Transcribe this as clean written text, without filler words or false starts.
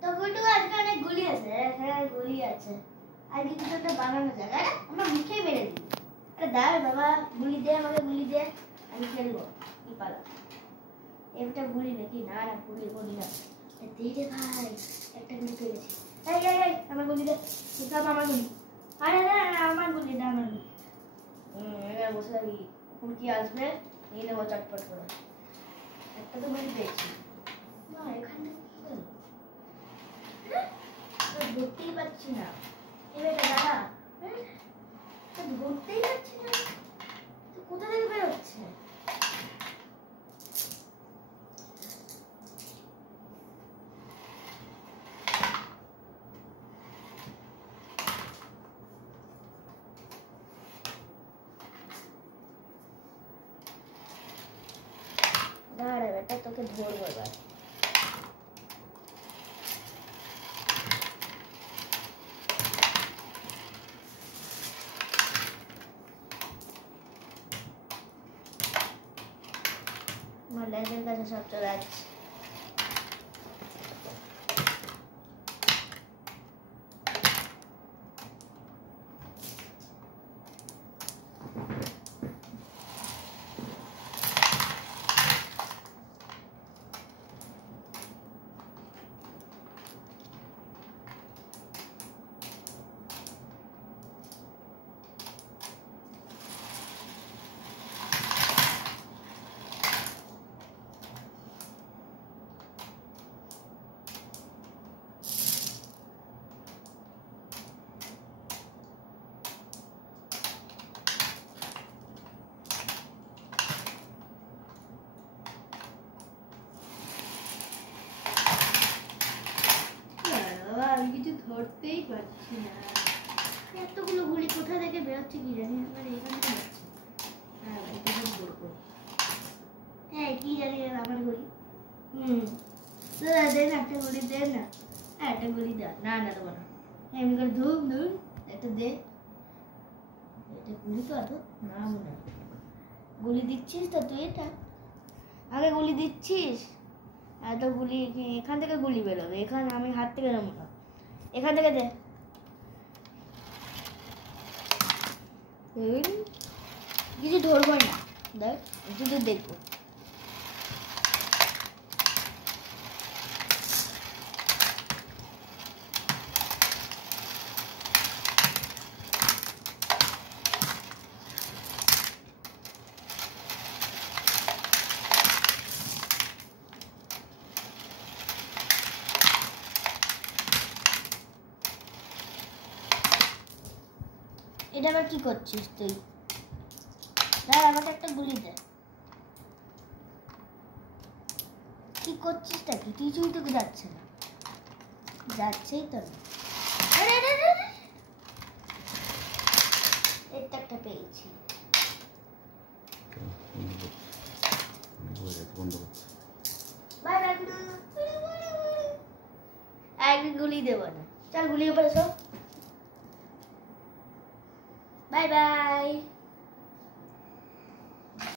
তো গুড্ডু আজকে অনেক গুলি আছে। হ্যাঁ গুলি আছে, আর কিছু একটা বানানো যাক। আরে আমরা মুখে মেরে দিই। আরে দাঁড়া বাবা, গুলি দে আমাকে, গুলি দে, আমি খেলবো। কি পালা একটা গুলি নাকি? না না গুলি গুলি না, দিই রে ভাই, একটা গুলি পেয়েছি। এই এই এই আমার গুলি দে, সব আমার গুলি। আরে না না আমার গুলি না, আমার গুলি। এবার বসে থাকি, এখন কি আসবে নিয়ে নেবো চটপট করে। একটা তো গুলি পেয়েছি। না এখান থেকে কি হলো? ধরতেই পারছি না। এবার দাঁড়া, ধরতেই পারছি না, তো কোথা থেকে বেরোচ্ছে? দাঁড়া বেটা, তোকে ধরবো এবার। আমার লেজের কাছে সব চলে যাচ্ছে। আমি কিছু ধরতেই পারছি না, এতগুলো গুলি কোথা থেকে বেরোচ্ছে কি জানি। মানে এখানে যাচ্ছে। হ্যাঁ এখানে ধরবো। হ্যাঁ কি জানি আমার গুলি। দে না একটা গুলি, দে না। হ্যাঁ একটা গুলি দে। না না দেবো না। এমনি করে ধুম ধুম একটা দে। এটা গুলি তো আদৌ না মনে হয়। গুলি দিচ্ছিস তো তুই? এটা আগে গুলি দিচ্ছিস, এত গুলি এখান থেকে গুলি বেরোবে। এখানে আমি হাত থেকে নেবো না, এখান থেকে দে। কিছু ধরবো না, দেখ শুধু দেখবো। এটা আবার কি করছিস তুই? দাঁড়া আমাকে একটা গুলি দে। কি করছিসটা কি? কিছুই তো যাচ্ছে না, যাচ্ছেই তো না। এটা একটা পেয়েছি। Bye bye. এক গুলি দেবো না, চল গুলি উপরে সব। Bye bye.